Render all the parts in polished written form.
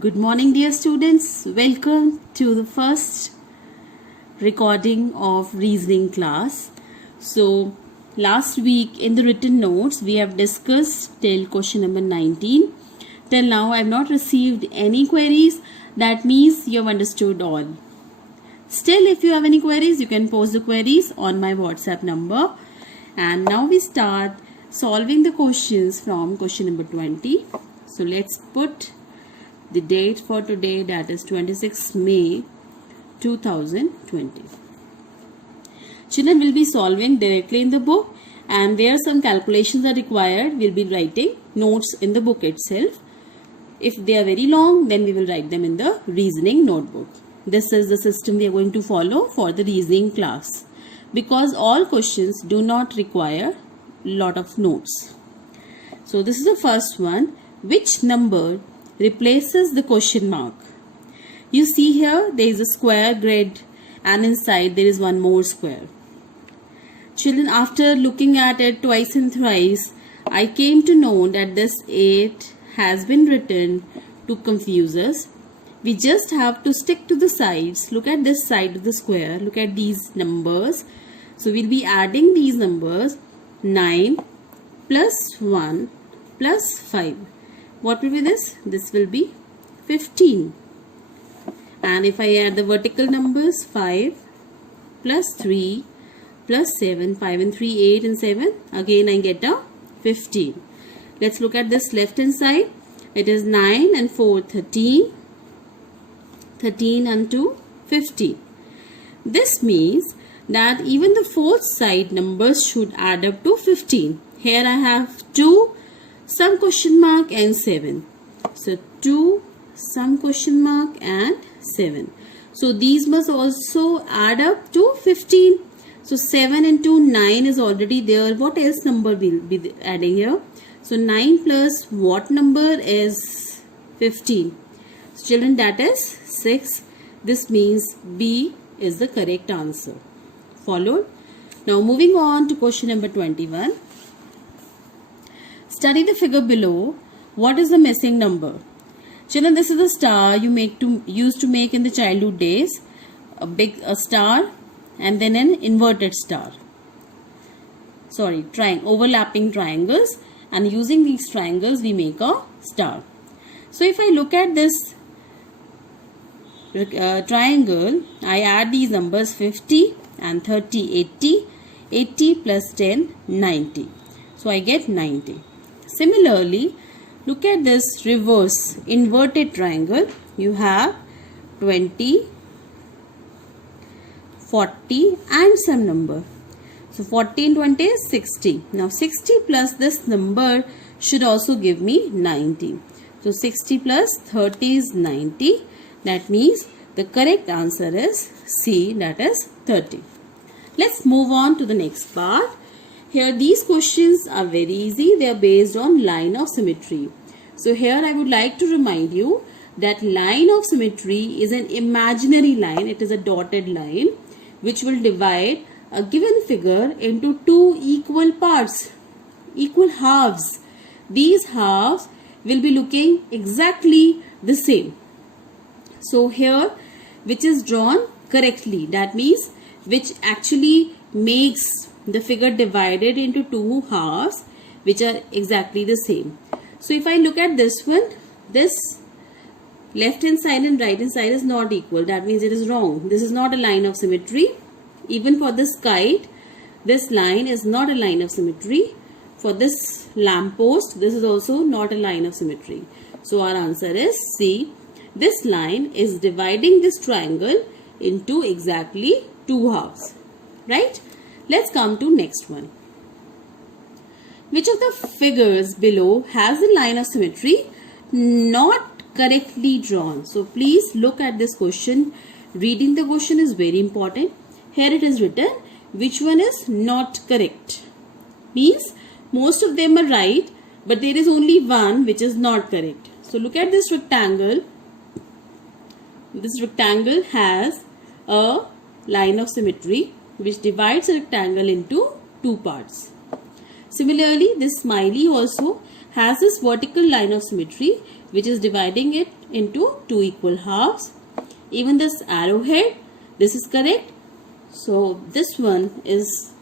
Good morning, dear students. Welcome to the first recording of reasoning class. So, last week in the written notes, we have discussed till question number 19. Till now, I have not received any queries. That means you have understood all. Still, if you have any queries, you can post the queries on my WhatsApp number. And now we start solving the questions from question number 20. So, let's put the date for today, that is 26 May 2020. Children will be solving directly in the book, and where some calculations are required, we'll be writing notes in the book itself. If they are very long, then we will write them in the reasoning notebook. This is the system we are going to follow for the reasoning class, because all questions do not require lot of notes. So this is the first one. Which number replaces the question mark? You see here there is a square grid and inside there is one more square. Children, after looking at it twice and thrice, I came to know that this 8 has been written to confuse us. We just have to stick to the sides. Look at this side of the square. Look at these numbers. So we'll be adding these numbers. 9 plus 1 plus 5. What will be this? This will be 15. And if I add the vertical numbers, 5 plus 3 plus 7, 5 and 3, 8 and 7, again I get a 15. Let's look at this left hand side. It is 9 and 4, 13. 13 and 2, 15. This means that even the fourth side numbers should add up to 15. Here I have 2, some question mark and 7. So 2, some question mark and 7. So these must also add up to 15. So 7 into 9 is already there. What else number will be adding here? So 9 plus what number is 15? So children, that is 6. This means B is the correct answer. Followed. Now moving on to question number 21. Study the figure below. What is the missing number? Children, this is the star you used to make in the childhood days. A star and then an inverted star. Sorry, overlapping triangles, and using these triangles we make a star. So if I look at this triangle, I add these numbers 50 and 30, 80. 80 plus 10, 90. So I get 90. Similarly, look at this reverse inverted triangle. You have 20, 40 and some number. So 40 and 20 is 60. Now 60 plus this number should also give me 90. So 60 plus 30 is 90. That means the correct answer is C, that is 30. Let's move on to the next part. Here these questions are very easy. They are based on line of symmetry. So here I would like to remind you that line of symmetry is an imaginary line. It is a dotted line which will divide a given figure into two equal parts, equal halves. These halves will be looking exactly the same. So here, which is drawn correctly, that means which actually makes the figure divided into two halves which are exactly the same. So if I look at this one, this left hand side and right hand side is not equal. That means it is wrong. This is not a line of symmetry. Even for this kite, this line is not a line of symmetry. For this lamppost, this is also not a line of symmetry. So our answer is C. This line is dividing this triangle into exactly two halves. Right? Let's come to next one. Which of the figures below has the line of symmetry not correctly drawn? So please look at this question. Reading the question is very important. Here it is written, which one is not correct? Means most of them are right, but there is only one which is not correct. So look at this rectangle. This rectangle has a line of symmetry which divides a rectangle into two parts. Similarly, this smiley also has this vertical line of symmetry which is dividing it into two equal halves. Even this arrowhead, this is correct. So this one is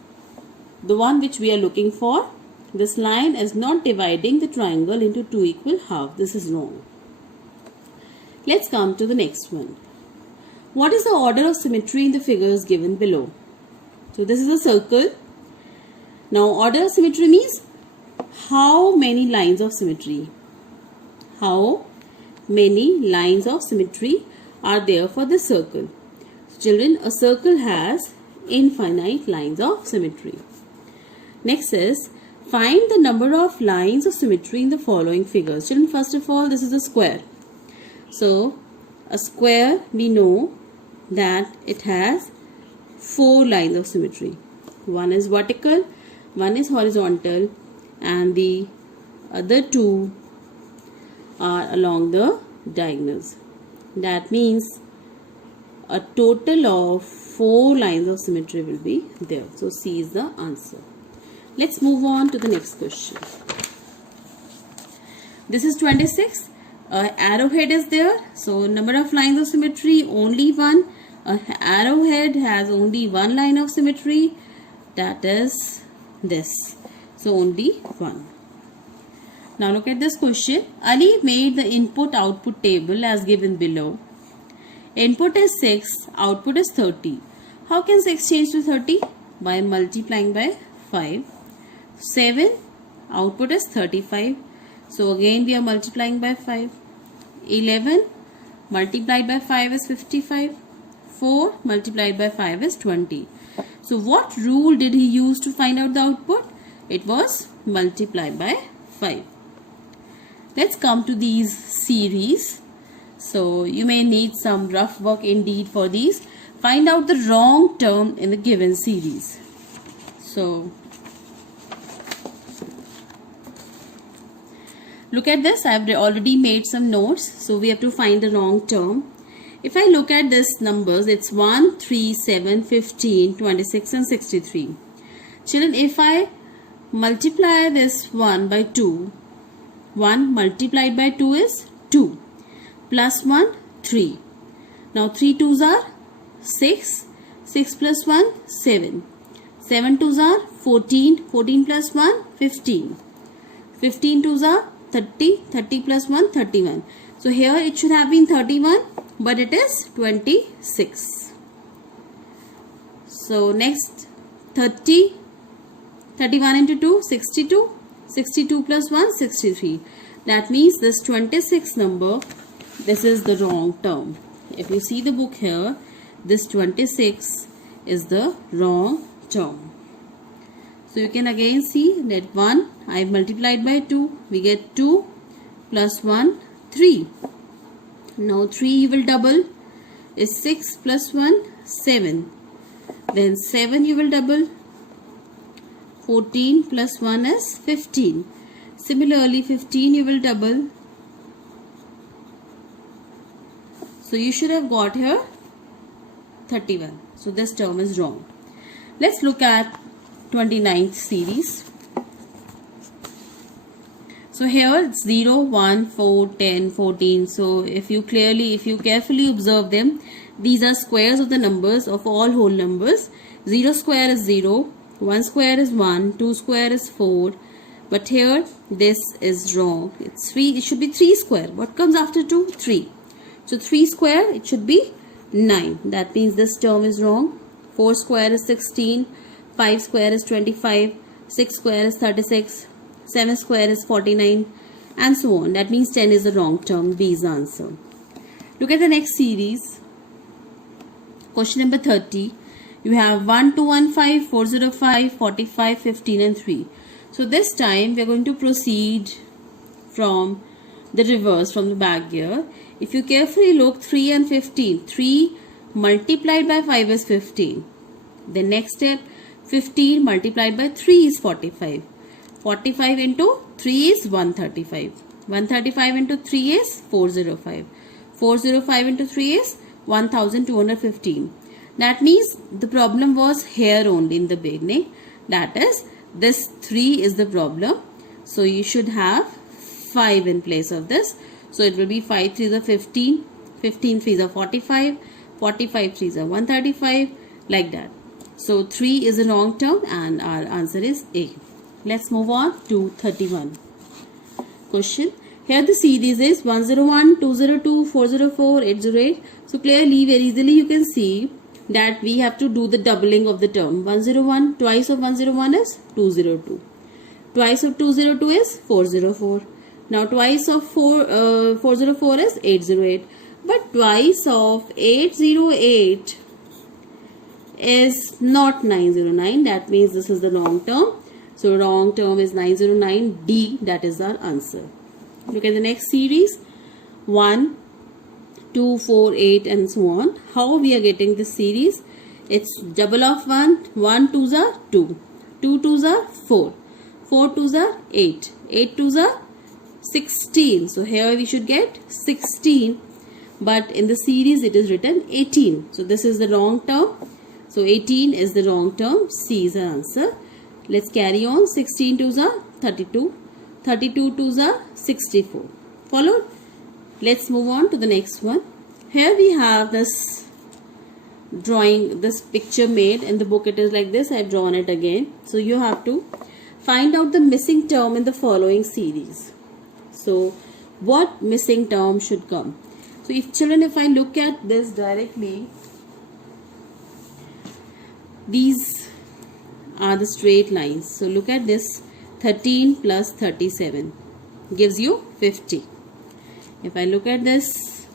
the one which we are looking for. This line is not dividing the triangle into two equal halves. This is wrong. Let's come to the next one. What is the order of symmetry in the figures given below? So this is a circle. Now order of symmetry means how many lines of symmetry? How many lines of symmetry are there for the circle? So children, a circle has infinite lines of symmetry. Next is, find the number of lines of symmetry in the following figures. Children, first of all, this is a square. So a square, we know that it has 4 lines of symmetry. One is vertical, one is horizontal, and the other 2 are along the diagonals. That means a total of 4 lines of symmetry will be there. So C is the answer. Let's move on to the next question. This is 26. Arrowhead is there. So number of lines of symmetry, only 1. Arrowhead has only 1 line of symmetry. That is this. So only 1. Now look at this question. Ali made the input-output table as given below. Input is 6, output is 30. How can 6 change to 30? By multiplying by 5. 7, output is 35. So again we are multiplying by 5. 11 multiplied by 5 is 55. 4 multiplied by 5 is 20. So what rule did he use to find out the output? It was multiply by 5. Let's come to these series. So you may need some rough work indeed for these. Find out the wrong term in the given series. So look at this. I have already made some notes. So we have to find the wrong term. If I look at this numbers, it's 1, 3, 7, 15, 26 and 63. Children, if I multiply this 1 by 2, 1 multiplied by 2 is 2. Plus 1, 3. Now 3 2s are 6. 6 plus 1, 7. 7 2s are 14. 14 plus 1, 15. 15 2s are 30. 30 plus 1, 31. So here it should have been 31, but it is 26. So next 30. 31 into 2, 62. 62 plus 1, 63. That means this 26 number, this is the wrong term. If you see the book here, this 26 is the wrong term. So you can again see that 1, I multiplied by 2, we get 2 plus 1, 3. Now 3 you will double, is 6 plus 1, 7. Then 7 you will double, 14 plus 1 is 15. Similarly 15 you will double. So you should have got here 31. So this term is wrong. Let's look at 29th series. So here it's 0, 1, 4, 10, 14. So if you carefully observe them, these are squares of the numbers of all whole numbers. 0 square is 0, 1 square is 1, 2 square is 4. But here this is wrong. It's 3. It should be 3 square. What comes after 2? 3. So 3 square, it should be 9. That means this term is wrong. 4 square is 16. 5 square is 25. 6 square is 36. 7 square is 49. And so on. That means 10 is the wrong term. B is the answer. Look at the next series. Question number 30. You have 1, 2, 1, 5, 4, 0, 5, 45, 15 and 3. So this time we are going to proceed from the reverse, from the back gear. If you carefully look, 3 and 15. 3 multiplied by 5 is 15. The next step, 15 multiplied by 3 is 45. 45 into 3 is 135. 135 into 3 is 405. 405 into 3 is 1215. That means the problem was here only in the beginning. That is, this 3 is the problem. So you should have 5 in place of this. So it will be 5 3s are 15, 15 3s are 45, 45 3s are 135, like that. So 3 is a wrong term and our answer is A. Let's move on to 31. Question. Here the series is 101, 202, 404, 808. So clearly, very easily you can see that we have to do the doubling of the term. 101, twice of 101 is 202. Twice of 202 is 404. Now twice of 404 is 808. But twice of 808 is not 909. That means this is the wrong term. So wrong term is 909. D, that is our answer. Look at the next series. 1, 2, 4, 8 and so on. How we are getting this series? It's double of 1. 1 2s are 2. 2 2s are 4. 4 2s are 8. 8 2s are 16. So here we should get 16. But in the series it is written 18. So this is the wrong term. So 18 is the wrong term. C is the answer. Let's carry on. 16 2s are 32. 32 2s are 64. Followed? Let's move on to the next one. Here we have this drawing, this picture made. In the book it is like this. I have drawn it again. So you have to find out the missing term in the following series. So what missing term should come? So if children, if I look at this directly, these are the straight lines. So look at this. 13 plus 37 gives you 50. If I look at this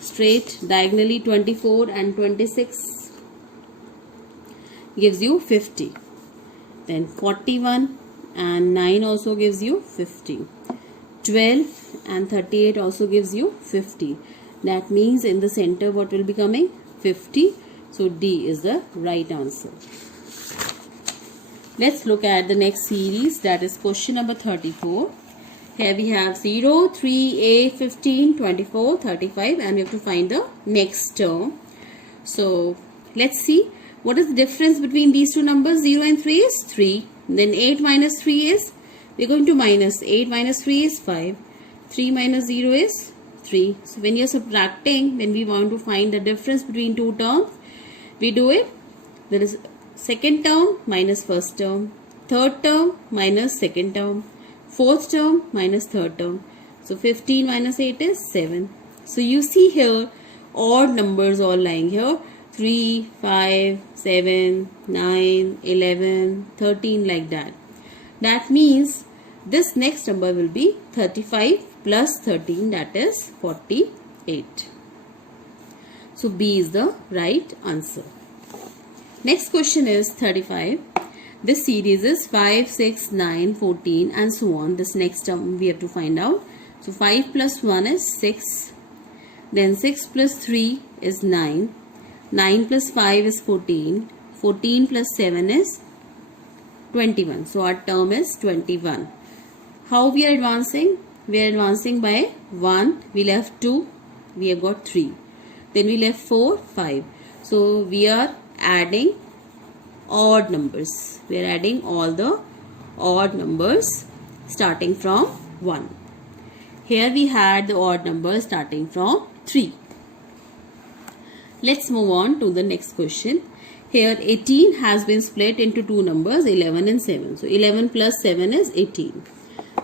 straight diagonally, 24 and 26 gives you 50. Then 41 and 9 also gives you 50. 12 and 38 also gives you 50. That means in the center what will be coming? 50. So D is the right answer. Let's look at the next series, that is question number 34. Here we have 0, 3, 8, 15, 24, 35 and we have to find the next term. So let's see what is the difference between these two numbers. 0 and 3 is 3. Then 8 minus 3 is, we are going to minus. 8 minus 3 is 5. 3 minus 0 is 3. So when you are subtracting, when we want to find the difference between two terms, we do it. There is second term minus first term, third term minus second term, fourth term minus third term. So 15 minus 8 is 7. So you see here odd numbers all lying here. 3, 5, 7, 9, 11, 13 like that. That means this next number will be 35 plus 13, that is 48. So B is the right answer. Next question is 35. This series is 5, 6, 9, 14 and so on. This next term we have to find out. So 5 plus 1 is 6. Then 6 plus 3 is 9. 9 plus 5 is 14. 14 plus 7 is 21. So our term is 21. How we are advancing? We are advancing by 1. We left 2. We have got 3. Then we left 4, 5. So we are adding odd numbers. We are adding all the odd numbers starting from 1. Here we had the odd numbers starting from 3. Let's move on to the next question. Here 18 has been split into two numbers, 11 and 7. So 11 plus 7 is 18.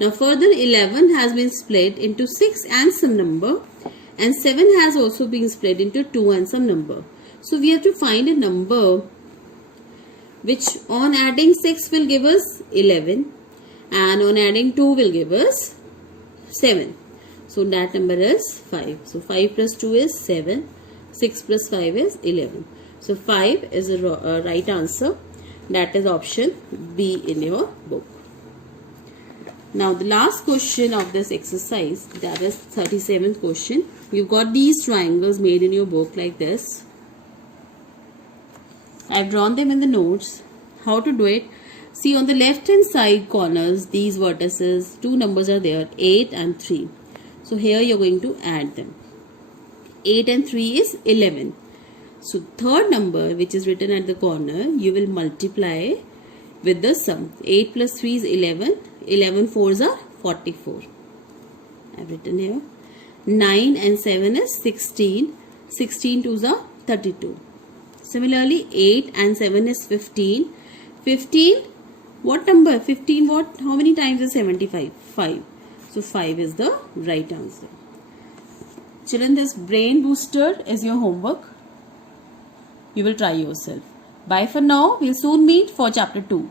Now further 11 has been split into 6 and some number, and 7 has also been split into 2 and some number. So we have to find a number which on adding 6 will give us 11 and on adding 2 will give us 7. So that number is 5. So 5 plus 2 is 7. 6 plus 5 is 11. So 5 is a right answer. That is option B in your book. Now the last question of this exercise, that is 37th question. You've got these triangles made in your book like this. I've drawn them in the notes. How to do it? See, on the left hand side corners, these vertices, two numbers are there, 8 and 3. So here you're going to add them. 8 and 3 is 11. So third number which is written at the corner, you will multiply with the sum. 8 plus 3 is 11. 11 4s are 44. I've written here. 9 and 7 is 16. 16 twos are 32. Similarly, 8 and 7 is 15. 15, what number? 15 what? How many times is 75? 5. So 5 is the right answer. Children, this brain booster is your homework. You will try yourself. Bye for now. We'll soon meet for chapter 2.